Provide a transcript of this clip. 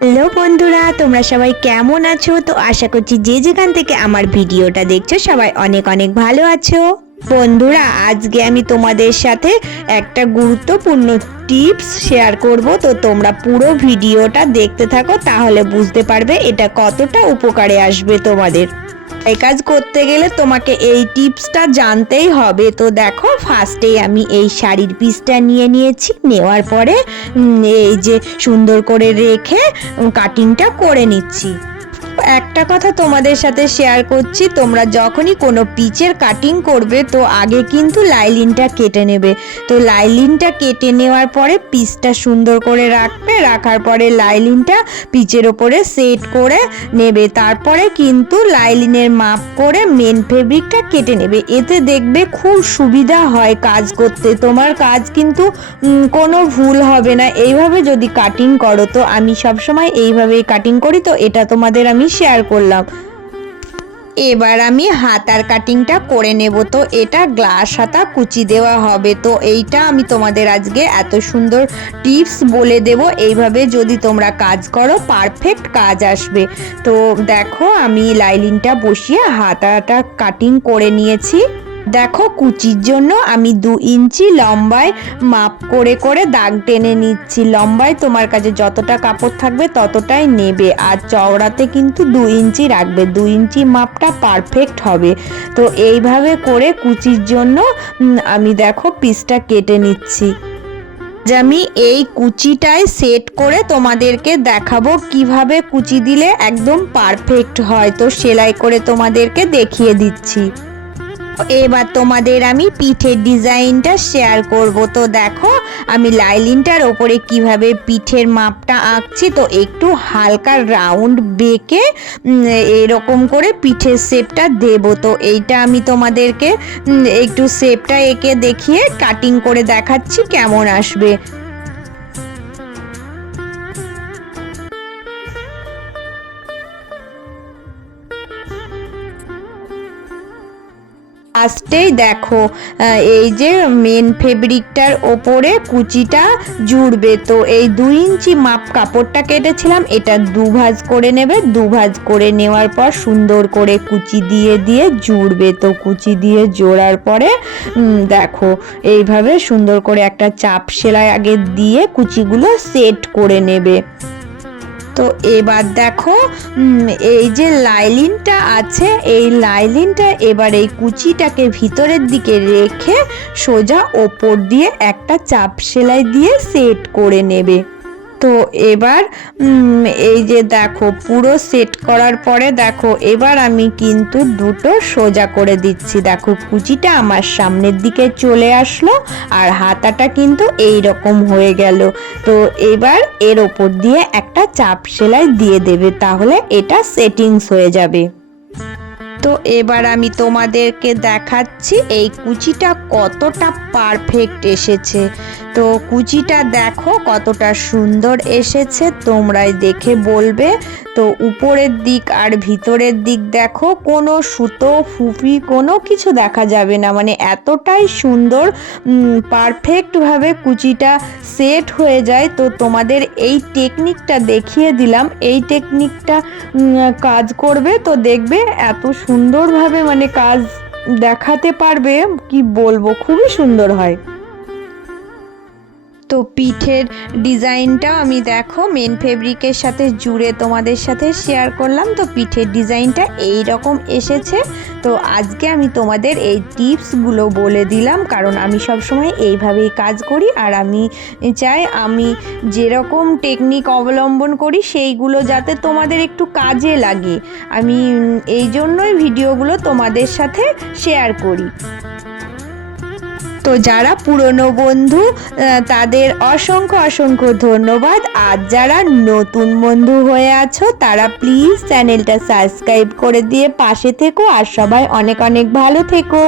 Hello বন্ধুরা, তোমরা সবাই কেমন আছো? তো আশা করছি যে যেখান থেকে আমার ভিডিওটা দেখছো সবাই অনেক অনেক ভালো আছো। বন্ধুরা, আজকে আমি তোমাদের সাথে একটা গুরুত্বপূর্ণ টিপস শেয়ার করব। তো তোমরা পুরো ভিডিওটা দেখতে থাকো, তাহলে বুঝতে পারবে এটা কতটা উপকারে আসবে তোমাদের। এই কাজ করতে গেলে তোমাকে এই টিপসটা জানতেই হবে। তো দেখো, ফার্স্টেই আমি এই শাড়ির পিসটা নিয়ে নিয়েছি। নেওয়ার পরে এই যে সুন্দর করে রেখে কাটিংটা করে নিচ্ছি। একটা কথা তোমাদের সাথে শেয়ার করছি, তোমরা যখনই কোনো পিচের কাটিং করবে তো আগে কিন্তু লাইলিনটা কেটে নেবে। তো লাইলিনটা কেটে নেওয়ার পরে পিসটা সুন্দর করে রাখবে, রাখার পরে লাইলিনটা পিচের ওপরে সেট করে নেবে। তারপরে কিন্তু লাইলিনের মাপ করে মেন ফেব্রিকটা কেটে নেবে। এতে দেখবে খুব সুবিধা হয় কাজ করতে, তোমার কাজ কিন্তু কোনো ভুল হবে না এইভাবে যদি কাটিং করো। তো আমি সবসময় এইভাবেই কাটিং করি, তো এটা তোমাদের আমি শেয়ার করলাম। এবার আমি হাতার কাটিংটা করে নেব। তো এটা গ্লাস হাতা কুচি দেওয়া হবে। তো এইটা আমি তোমাদের আজকে এত সুন্দর টিপস বলে দেব, এইভাবে যদি তোমরা কাজ করো পারফেক্ট কাজ আসবে। তো দেখো, আমি লাইলিনটা বসিয়ে হাতাটা কাটিং করে নিয়েছি। দেখো, কুচির জন্য আমি 2 ইঞ্চি লম্বায় মাপ করে করে দাগ টেনে নিচ্ছি। লম্বায় তোমার কাছে যতটা কাপড় থাকবে ততটাই নেবে, আর চওড়াতে কিন্তু 2 ইঞ্চি রাখবে। 2 ইঞ্চি মাপটা পারফেক্ট হবে। তো এইভাবে করে কুচির জন্য আমি দেখো পিসটা কেটে নিচ্ছি। আমি এই কুচিটায় সেট করে তোমাদেরকে দেখাবো কিভাবে কুচি দিলে একদম পারফেক্ট হয়। তো সেলাই করে তোমাদেরকে দেখিয়ে দিচ্ছি। এবার তোমাদের আমি পিঠের ডিজাইনটা শেয়ার করব। তো দেখো, আমি লাইলিনটার ওপরে কিভাবে পিঠের মাপটা আঁকছি। তো একটু হালকা রাউন্ড বেঁকে এরকম করে পিঠের শেপটা দেব। তো এইটা আমি তোমাদেরকে একটু শেপটা এঁকে দেখিয়ে কাটিং করে দেখাচ্ছি কেমন আসবে। ফার্স্টেই দেখো, এই যে মেন ফেব্রিকটার ওপরে কুচিটা জুড়বে। তো এই 2 ইঞ্চি মাপ কাপড়টা কেটেছিলাম, এটা 2 ভাঁজ করে নেবে। 2 ভাঁজ করে নেওয়ার পর সুন্দর করে কুচি দিয়ে দিয়ে জুড়বে। তো কুচি দিয়ে জোড়ার পরে দেখো এইভাবে সুন্দর করে একটা চাপ সেলাই আগে দিয়ে কুচিগুলো সেট করে নেবে। তো এবার দেখো, এই যে লাইলিনটা আছে, এই লাইলিনটা এবার এই কুচিটাকে ভিতরের দিকে রেখে সোজা ওপর দিয়ে একটা চাপ সেলাই দিয়ে সেট করে নেবে। তো এবার এই যে দেখো পুরো সেট করার পরে দেখো এবার আমি কিন্তু দুটো সোজা করে দিচ্ছি। দেখো, কুচিটা আমার সামনের দিকে চলে আসলো আর হাতাটা কিন্তু এই রকম হয়ে গেল। তো এবার এর ওপর দিয়ে একটা চাপ সেলাই দিয়ে দেবে, তাহলে এটা সেটিংস হয়ে যাবে। তো এবার আমি তোমাদেরকে দেখাচ্ছি এই কুচিটা কতটা পারফেক্ট এসেছে। তো কুচিটা দেখো কতটা সুন্দর এসেছে, তোমরাই দেখে বলবে। তো উপরের দিক আর ভিতরের দিক দেখো, কোনো সুতো ফুফি কোনো কিছু দেখা যাবে না, মানে এতটাই সুন্দর পারফেক্টভাবে কুচিটা সেট হয়ে যায়। তো তোমাদের এই টেকনিকটা দেখিয়ে দিলাম, এই টেকনিকটা কাজ করবে তো দেখবে এত সুন্দরভাবে মানে কাজ দেখাতে পারবে, কি বলবো, খুবই সুন্দর হয়। তো পিঠের ডিজাইনটা আমি দেখো মেন ফেব্রিকের সাথে জুড়ে তোমাদের সাথে শেয়ার করলাম। তো পিঠের ডিজাইনটা এই রকম এসেছে। তো আজকে আমি তোমাদের এই টিপসগুলো বলে দিলাম, কারণ আমি সবসময় এইভাবেই কাজ করি, আর আমি চাই আমি যেরকম টেকনিক অবলম্বন করি সেইগুলো যাতে তোমাদের একটু কাজে লাগে। আমি এই জন্যই ভিডিওগুলো তোমাদের সাথে শেয়ার করি। তো যারা পুরনো বন্ধু তাদের অসংখ্য অসংখ্য ধন্যবাদ। আর যারা নতুন বন্ধু হয়ে আছো তারা প্লিজ চ্যানেলটা সাবস্ক্রাইব করে দিয়ে পাশে থেকো, আর সবাই অনেক অনেক ভালো থেকো।